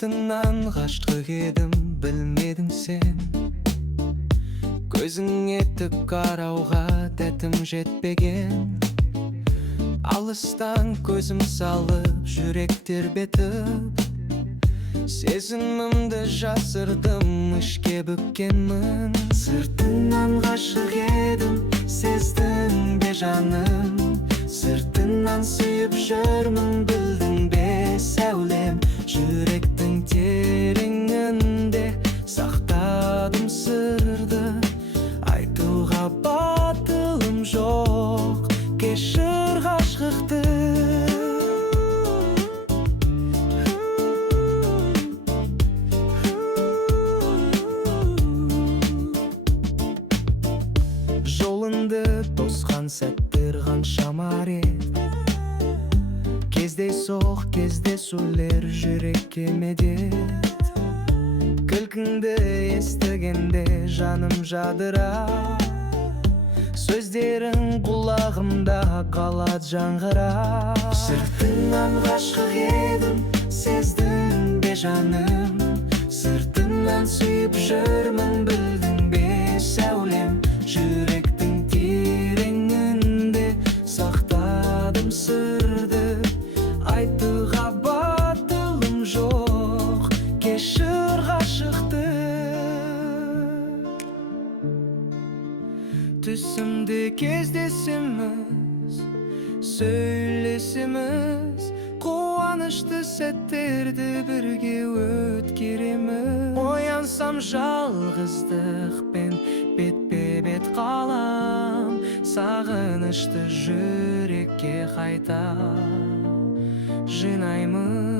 Сыртыңнан ғашық едім, білмедің сен. Көзіңе тік қарауға дәтім жетпеген. Алыстан көзім салып, жүрек тербетіп, сезімімді жасырдым, ішке бүккенмін. Сыртыңнан ғашық едім, сездің бе жаным? Сыртыңнан сүйіп жүрмін, білдің бе сәулем? Жүректің тереңінде сақтадым сырды, айтуға батылым жоқ, кешір ғашықты. Жолыңды тосқан сәттер қаншама рет, кездейсоқ кездесулер жүрекке медет. Күлкіңді естігенде жаным жадырап, сөздерің құлағымда қалады жаңғырап. Сыртыңнан ғашық едім, сездің бе жаным? Сыртыңнан сүйіп жүрмін, білдің бе сәулем? Жүректің тереңінде сақтадым сырды, айтуға батылым жоқ, кешір ғашықты. Түсімде кездесіміз, сөйлесіміз, қуанышты сәттерді бірге өткереміз. Оянсам жалғыздықпен бетпе-бет қалам, сағынышты жүрекке қайта жинаймын.